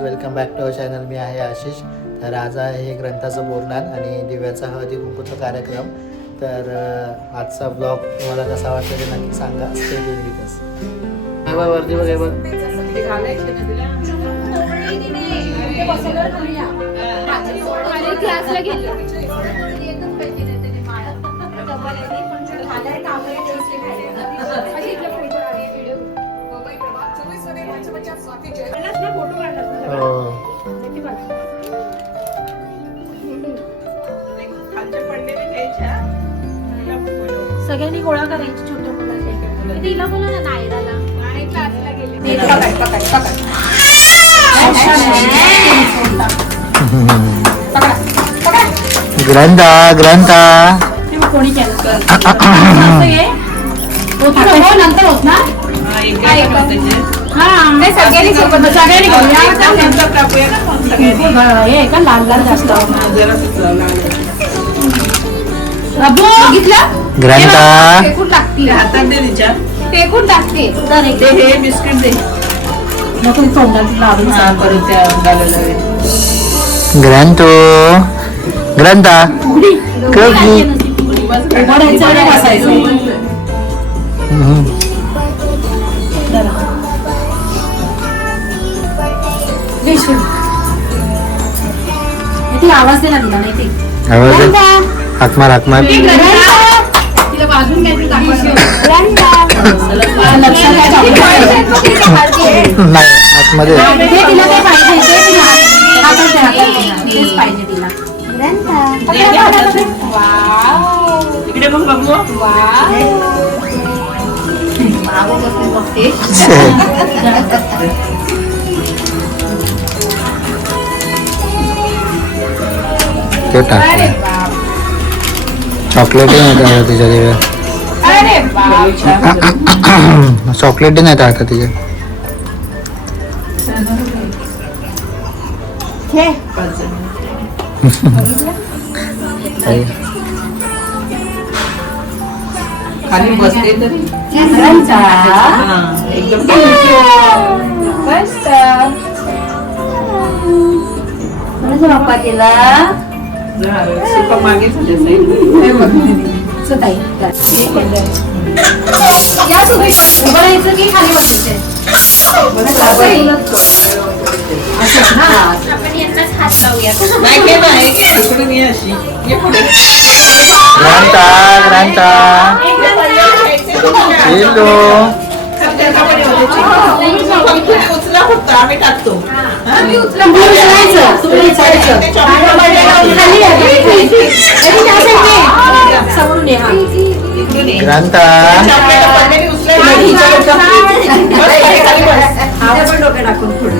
Welcome back to our channel. मी आहे आशिष. तर आज आहे ग्रंथाचं बोरनान आणि दिव्याचा हळदी कुंकूचा कार्यक्रम. तर आजचा ब्लॉग तुम्हाला कसा वाटला ते नक्की सांगा. Stay tune with us. वरती बघ बघ क्लासला गेली. सगळ्यांनी गोळा करायची छोट्या मुलांना. तिला बोला ना नायराला. क्लासला गेली. ग्रंथा ग्रंथा कोणी केलं नंतर होत ना. सगळ्यांनी हे का लाल लाल जास्त ग्रंथा फेकून टाकते हातात दे तिच्या. फेकून टाकते हे बिस्किट दे नको तोंडात लावून परत त्या ग्रंथो ग्रंथा आवाज दे ना तिला नाही ते हाकमार हाकमार तिला बाजून नाही आतमध्ये पाहिजे तिला. इकडे बघ बघू. ते टाक चॉकलेट नाही तिच्या दिव्या. चॉकलेट नाही टाकत तिच्या. खाली बसते तरी एकदम बाप्पा तिला मागे खाली ग्रंथा ग्रंथा उचला फक्त आम्ही टाकतो. ग्रंथा टाकून पुढे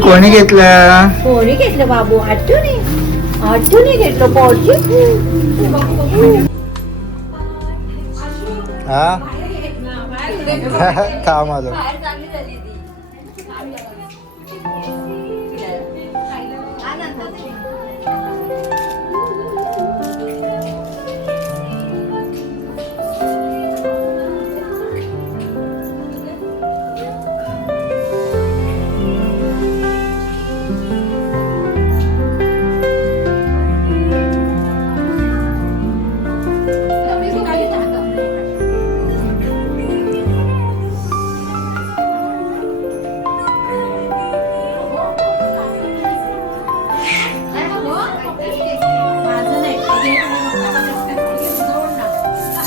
कोणी घेतलं कोणी घेतलं बाबू. आठवणी घेतलं पॉडची. हा काम आलो.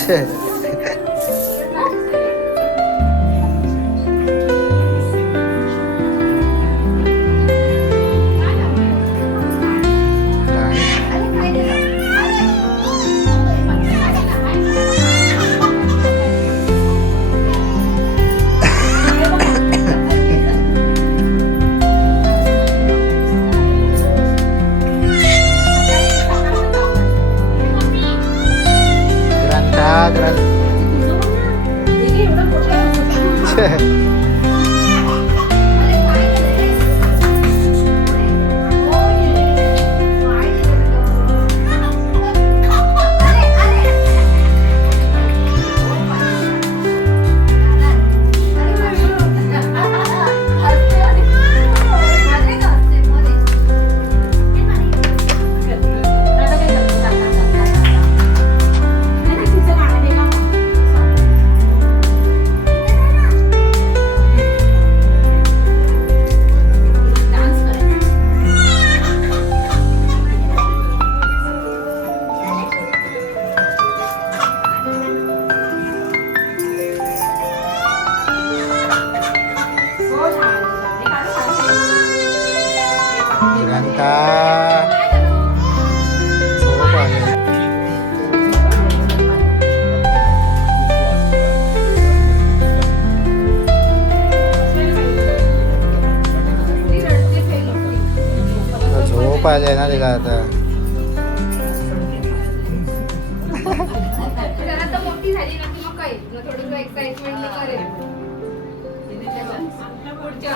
ग्रंथा ग्रंथ ग्रंथा झोप आली. आता झोप आली ना तिला आता. आता मोठी झाली ना की मग काय थोडं एक्साइटमेंट करेल पुढच्या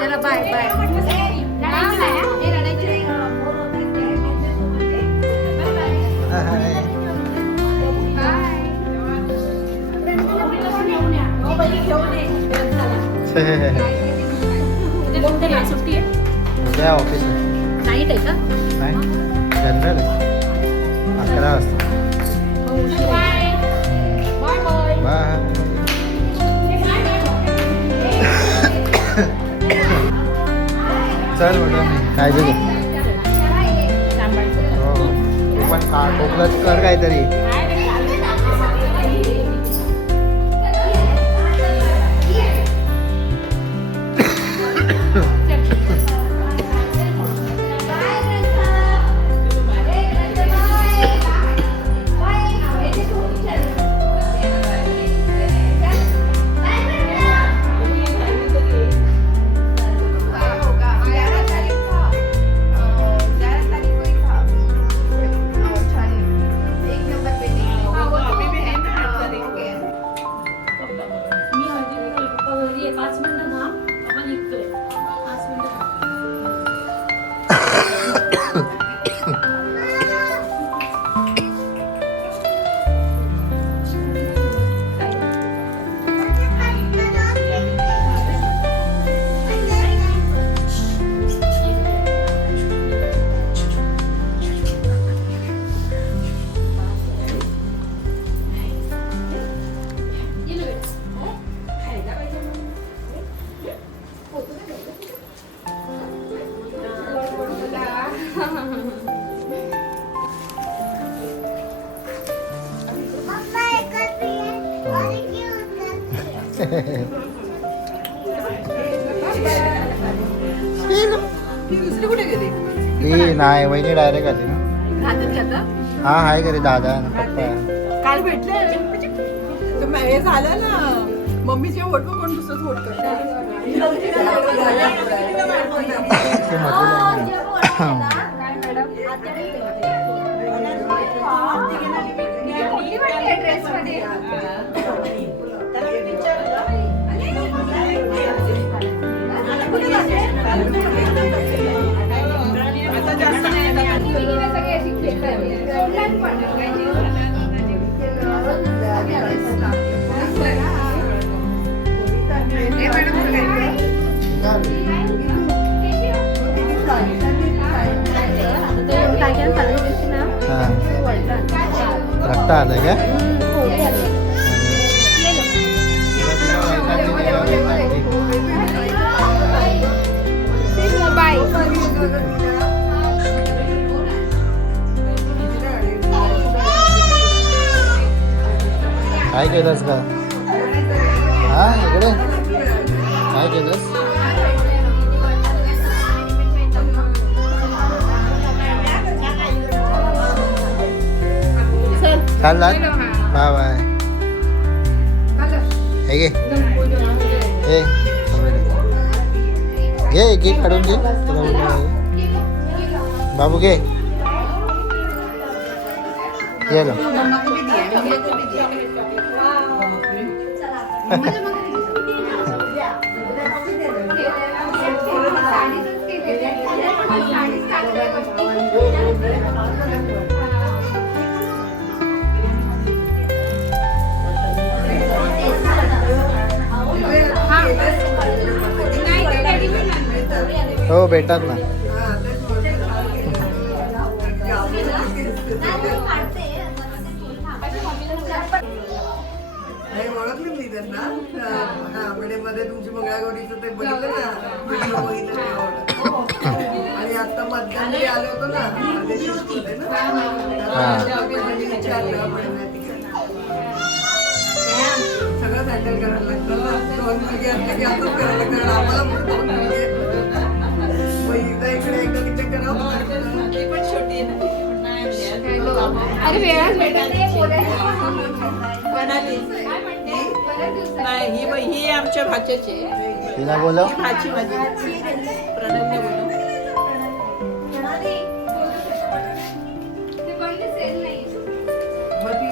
चला बाय बाय सुट्टी आहे उद्या ऑफिस आहे. नाईट आहे का नाही जनरल आहे. 11 वाजता. बाय. चल म्हटलं मी काळजी घे. हो तू पण खा खोकलंच कर काहीतरी. दुसरी कुठे गेली ती नाही वहिनी डायरेक्ट आली ना. राहतात का आता? हा हाय घरी दादा आणि पप्पा. काल भेटले तर हे झालं ना मम्मीच्या वोट कोण दुसरंच वोट करतात. ते मधुर ड्रेस मध्ये आहे. आता आलाय का काय केलंस का हा इकडे काय केलंस चालला बाय बाय हे घे हे घे घे काढून घे बाबू घे गेलो हो भेटतात ना ओळखली मी त्यांना मध्ये तुमची मंगळागौरीचं ते बघितलं ना व्हिडिओ बघितलं ते ओळखलं. आणि आता मध्यंतरी आलो होतो ना परदेशीमध्ये ना, तेव्हा मी विचारलं म्हणण्यात सगळं हँडल करायला लागतं ना. 2 मुलगे असले की असंच करायला लागतं कारण आम्हाला पण 2 मुलगे मग एकदा इकडे एकदा तिकडे करावं लागतं. ती पण छोटी आहे ना. अरे वेळाच भेटत नाही ही आमच्या भाच्याची आहे. तिला बोलव भाची माझी प्रणवने बोलव. ते पण सेल नाही मग ती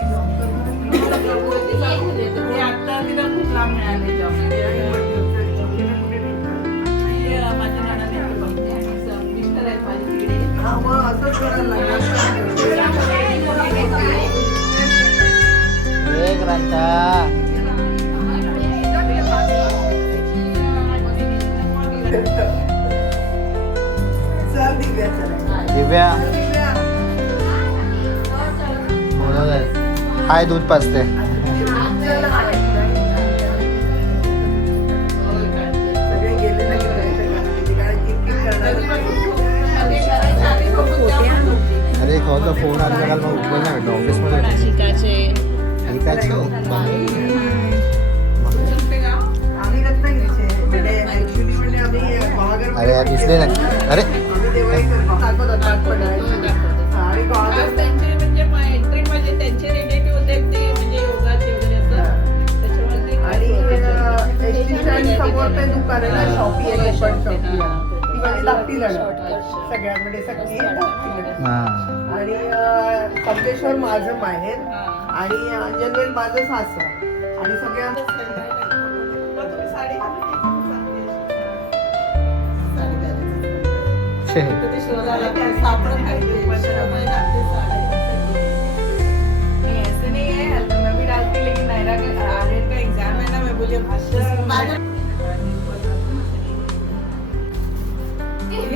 आता तिला खूप लांब मिळाले जॉब माझ्या नानाने मिस्टर आहेत माझे तिकडे. हा मग असंच करायला लागलं. एक रांता चल दिव्या चला. दिव्या दिव्या बोलवलंय हाय दूध पाजते सगळे गेले ना अरे कोणता फोन आला काल मग उठलं नाही भेटलं ऑफिसमध्ये एकाचे आम्ही रत्नागिरीचे म्हणजे ऍक्च्युली म्हणजे आम्ही महागर अरे यार दिसले नाही अरे आम्ही देवाई दाखवतात आणि महागर त्यांचे म्हणजे एंट्री म्हणजे त्यांचे रिलेटिव्ह होते ते म्हणजे योगाचे वगैरे असं त्याच्यामुळे आणि एसटी स्टँड समोर ते दुकान आहे ना शॉपी आहे पण शॉपी ती म्हणजे धाकटी लढत सगळ्यांमध्ये सक्ती आहे धाकटी लढत. हां आणि कमलेश्वर माझं माहेर आणि अंजनवेल माझं सासर आणि सगळ्या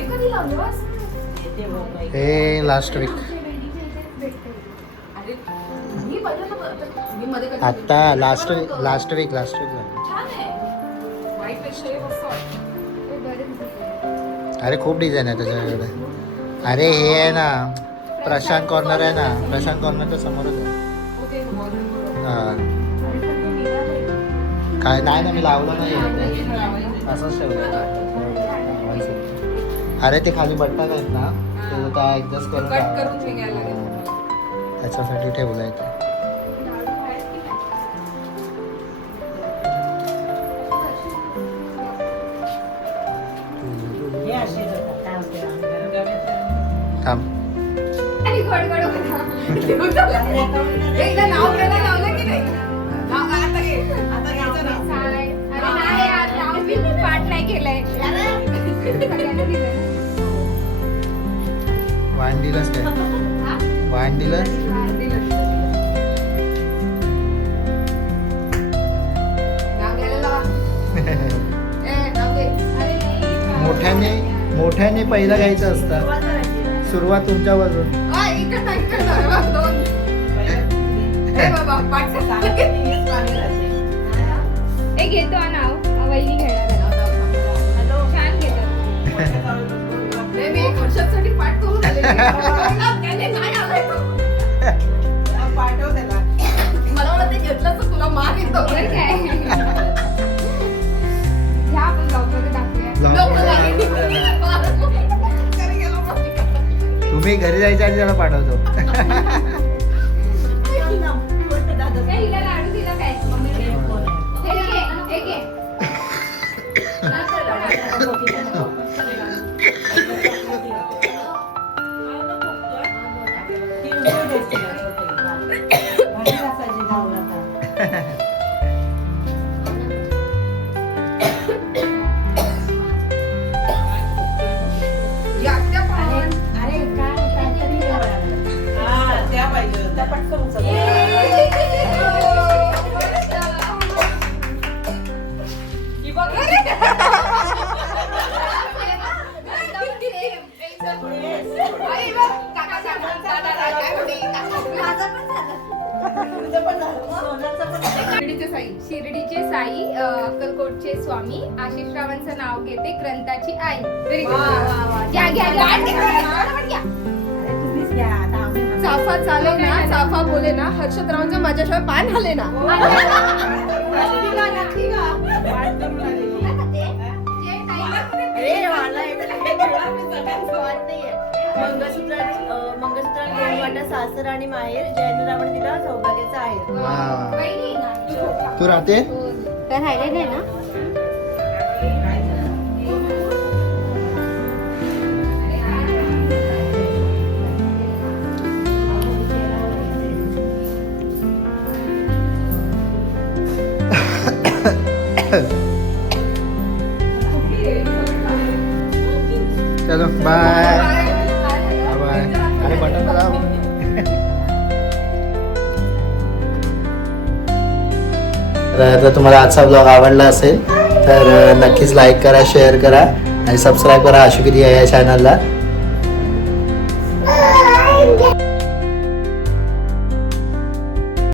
कधी लावलं हे लास्ट वीक मी मध्ये कधी आत्ता लास्ट वीक झालं छान आहे वाईट पेक्षा हे मस्त वाटतं. ते बरेच अरे खूप डिझाईन आहे त्याच्याकडे अरे हे आहे ना प्रशांत कॉर्नर आहे ना प्रशांत कॉर्नरच्या समोरच आहे होते हां काय नाही ना मी लावलं नाही असंच ठेवलं अरे ते खाली बटन आहेत ना ते त्या ॲडजस्ट करून कट लावा. करून घ्यायला लागेल. त्याच्यासाठी ठेवलं आहे ते थांब आणि गडगड होता. एकदा नाव घ्यायला लावलं की नाही नाव आता घे. आता घ्यायचं नाव. अरे नाही यार, नाव मी पाठ नाही केलंय. सगळ्यांना दिलंय. वाण दिलंस काय हा? वाण दिलंस दिलं. नाव घ्यायला लावा. नाव घे. अरे नाही. मोठ्याने पहिलं घ्यायचं असतं सुरुवात तुमच्यापासून इकडं नाही, इकडं नाही. बघ, दोन. ए बाबा पाठ कसा एक घेतो हा नाव वहिनी घेणार छान घेतात मी 1 वर्षासाठी पाठ करून आलेली आहे. नाही आलाय तो. पाठव त्याला मला वाटतं ते घेतलं तर तुला मार येतो बरं काय ह्या आपण ब्लॉगमध्ये दाखवूया तुम्ही घरी जायच्या आधी त्याला पाठवतो. काय हिला लाडू दिला काय हे घे, हे घे. त्या पाहिजे त्या पटकन उचल. शिर्डीचे साई अक्कलकोटचे स्वामी आशिषरावांचं नाव घेते ग्रंथाची आई. Very good. घ्या घ्या घ्या. चाफा चाले ना चाफा बोले ना हर्षदरावांचा माझ्याशिवाय पान हले ना. मंगळसूत्रात 2 वाटा सासर आणि माहेर जयंतरावण तिला सौभाग्याचा आहे. वा. तू राहते तर राहिले नाही ना. चलो बाय बाय. अरे बटन दाब. तर तुम्हाला आजचा ब्लॉग आवडला असेल तर नक्कीच लाईक करा, शेअर करा आणि सबस्क्राईब करा आशुकिरी या चॅनलला.